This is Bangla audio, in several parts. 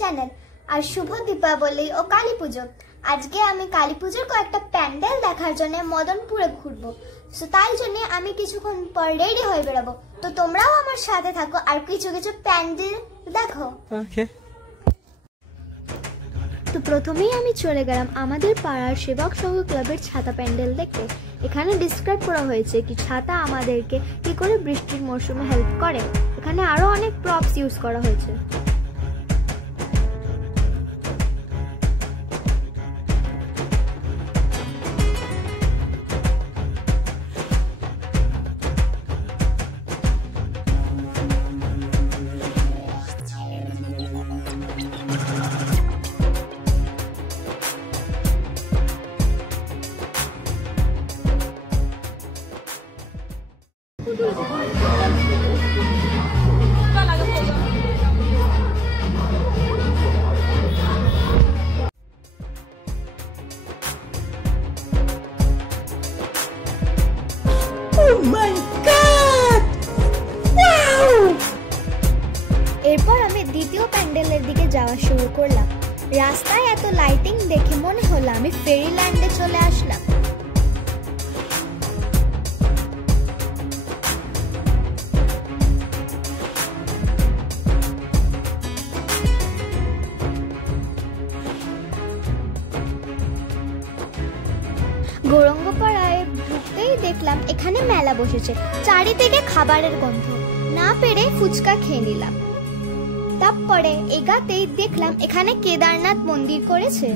চ্যানেল। আর শুভ দীপাবলি ও কালী পুজো। আজকে আমি কালী পুজোর কয়েকটা প্যান্ডেল দেখার জন্য মদনপুরে ঘুরবো। সো তাই জন্য আমি কিছুক্ষণ পর রেডি হয়ে বেরোবো। তো তোমরাও আমার সাথে থাকো আর কিছু কিছু প্যান্ডেল দেখো। তো প্রথমেই আমি চলে গেলাম আমাদের পাড়ার সেবক সংঘ ক্লাবের ছাতা প্যান্ডেল দেখতে। এখানে ডিসক্রাইব করা হয়েছে কি ছাতা আমাদেরকে কি করে বৃষ্টির মরশুমে হেল্প করে। এখানে আরো অনেক প্রপস ইউজ করা হয়েছে। এরপর আমি দ্বিতীয় প্যান্ডেলের দিকে যাওয়া শুরু করলাম। রাস্তায় এত লাইটিং দেখে মনে হলো আমি ফেরিল্যান্ডে চলে আসলাম। গৌরঙ্গপাড়ায় ঢুকতেই দেখলাম এখানে মেলা বসেছে। চারিদিকে খাবারের গন্ধ, না পেরে ফুচকা খেয়ে নিলাম। তারপরে এগাতেই দেখলাম এখানে কেদারনাথ মন্দির করেছে।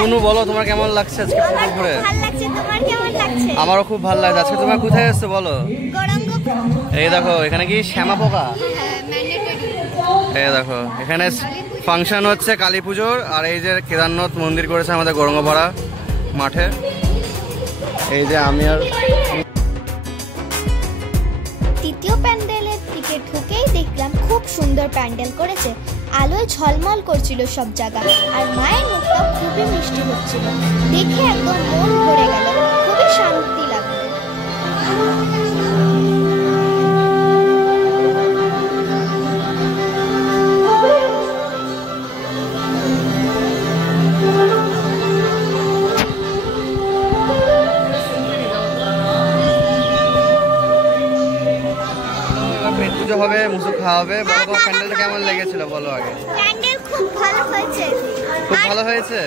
বুনু বলো তোমার কেমন লাগছে আজকে পুজো ঘুরে? ভালো লাগছে, তোমার কেমন লাগছে? আমারও খুব ভালো লাগছে। আজকে তোমরা কোথায় এসেছো বলো? এই দেখো এখানে কি শ্যামা পোকা। এই দেখো এখানে ফাংশন হচ্ছে কালী পুজোর। আর এই যে কেদারনাথ মন্দির করেছে আমাদের গৌরঙ্গপাড়া মাঠে। এই যে আমি আর তৃতীয় প্যান্ডেলের দিকে ঢুকেই দেখলাম খুব সুন্দর প্যান্ডেল করেছে। আলোয় ঝলমল করছিল সব জায়গা। আর মায়ের মুখটা খুবই মিষ্টি হচ্ছিল, দেখে একদম মন ভরে গেল, খুবই শান্তি লাগলো। পুজো হবে, মুসুক খাওয়া হবে। বলো তোমার প্যান্ডেলটা কেমন লেগেছিল বলো আগে? প্যান্ডেল খুব ভালো হয়েছে। খুব ভালো হয়েছে।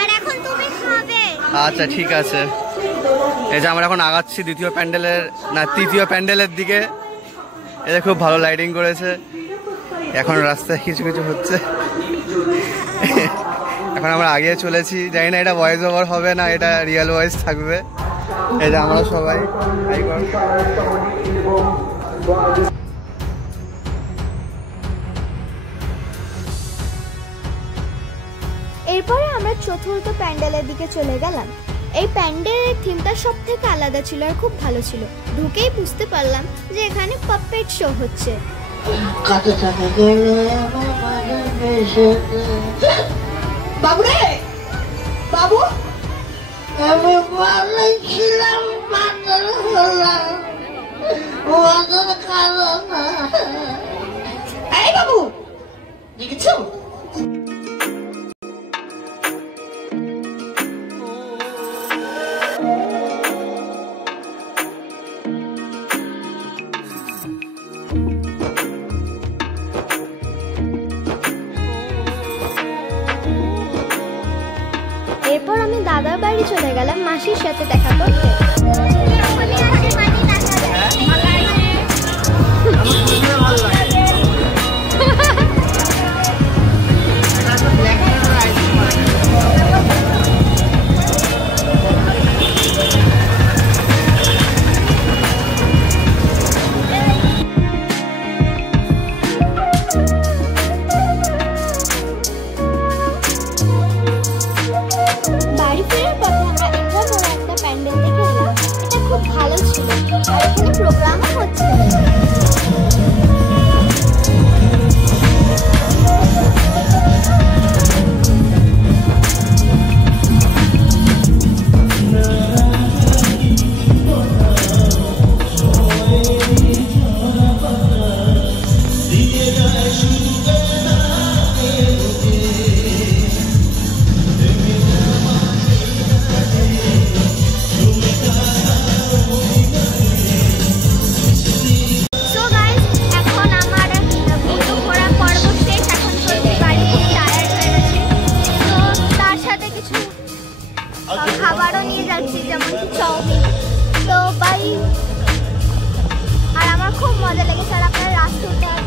আর এখন তুমি খাবে। আচ্ছা ঠিক আছে। এই যে আমরা এখন আগাচ্ছি তৃতীয় প্যান্ডেলের দিকে। এটা খুব ভালো লাইটিং করেছে। এখন রাস্তায় কিছু কিছু হচ্ছে। এখন আমরা আগে চলেছি, জানি না এটা ভয়েস ওভার হবে না এটা রিয়েল ভয়েস থাকবে। এই যে আমরা সবাই এরপরে আমরা চতুর্থ প্যান্ডেলের দিকে চলে গেলাম। এই প্যান্ডেলের থিমটা সব থেকে আলাদা ছিল আর খুব ভালো ছিল। ঢুকেই বুঝতে পারলাম যে এখানে পাপেট শো হচ্ছে। বাবু রে বাবু, আমি বলেছিলাম এই বাবু দেখেছো? এরপর আমি দাদার বাড়ি চলে গেলাম মাসির সাথে দেখা করতে। বাড়ি ফেরার পথে আমরা এরপর একটা প্যান্ডেল দেখে এলাম। এটা খুব ভালো ছিল আর এখানে প্রোগ্রামও হচ্ছে। মজা লেগেছে আর আপনারা রাস টুরটা